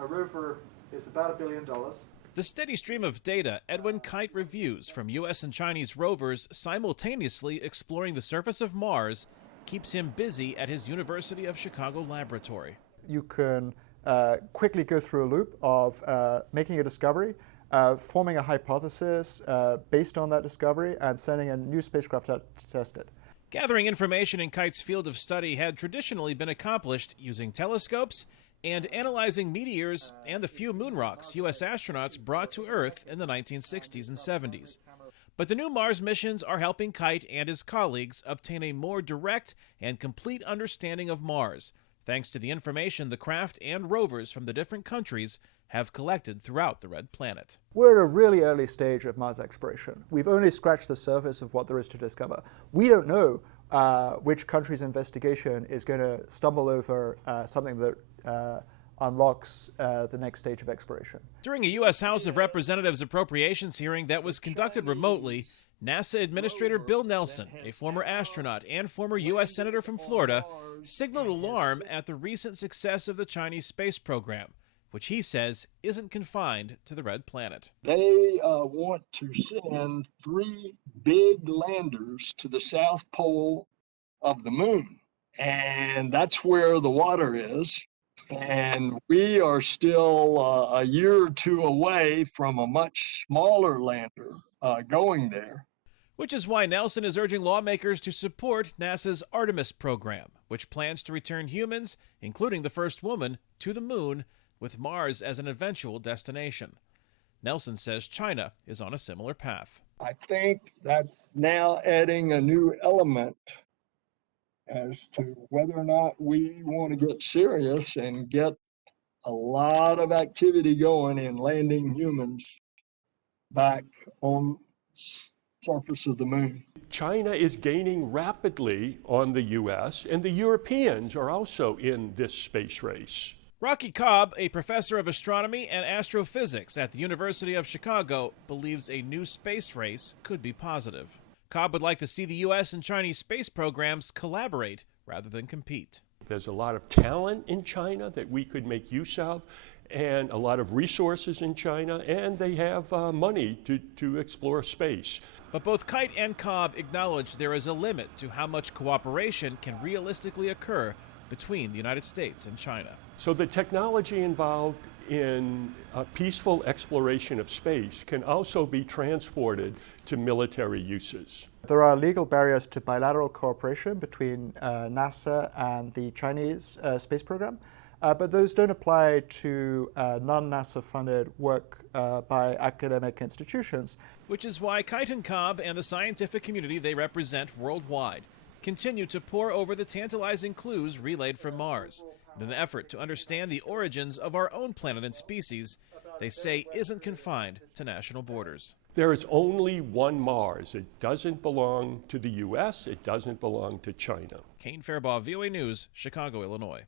A rover is about $1 billion. The steady stream of data Edwin Kite reviews from U.S. and Chinese rovers simultaneously exploring the surface of Mars keeps him busy at his University of Chicago laboratory. You can quickly go through a loop of making a discovery, forming a hypothesis based on that discovery, and sending a new spacecraft out to test it. Gathering information in Kite's field of study had traditionally been accomplished using telescopes and analyzing meteors and the few moon rocks U.S. astronauts brought to Earth in the 1960s and 70s. But the new Mars missions are helping Kite and his colleagues obtain a more direct and complete understanding of Mars, thanks to the information the craft and rovers from the different countries have collected throughout the Red Planet. We're at a really early stage of Mars exploration. We've only scratched the surface of what there is to discover. We don't know which country's investigation is going to stumble over something that unlocks the next stage of exploration. During a U.S. House of Representatives appropriations hearing that was conducted remotely, NASA Administrator Bill Nelson, a former astronaut and former U.S. Senator from Florida, signaled alarm at the recent success of the Chinese space program, which he says isn't confined to the Red Planet. They want to send 3 big landers to the South Pole of the moon, and that's where the water is. And we are still a year or two away from a much smaller lander going there. Which is why Nelson is urging lawmakers to support NASA's Artemis program, which plans to return humans, including the first woman, to the moon, with Mars as an eventual destination. Nelson says China is on a similar path. I think that's now adding a new element as to whether or not we want to get serious and get a lot of activity going in landing humans back on the surface of the moon. China is gaining rapidly on the U.S., and the Europeans are also in this space race. Rocky Cobb, a professor of astronomy and astrophysics at the University of Chicago, believes a new space race could be positive. Cobb would like to see the U.S. and Chinese space programs collaborate rather than compete. There's a lot of talent in China that we could make use of, and a lot of resources in China, and they have money to explore space. But both Kite and Cobb acknowledge there is a limit to how much cooperation can realistically occur between the United States and China. So the technology involved in peaceful exploration of space can also be transported to military uses. There are legal barriers to bilateral cooperation between NASA and the Chinese space program, but those don't apply to non-NASA funded work by academic institutions. Which is why Kite and Cobb and the scientific community they represent worldwide continue to pore over the tantalizing clues relayed from Mars in an effort to understand the origins of our own planet and species they say isn't confined to national borders. There is only one Mars. It doesn't belong to the U.S., it doesn't belong to China. Kane, Farabaugh, VOA News, Chicago, Illinois.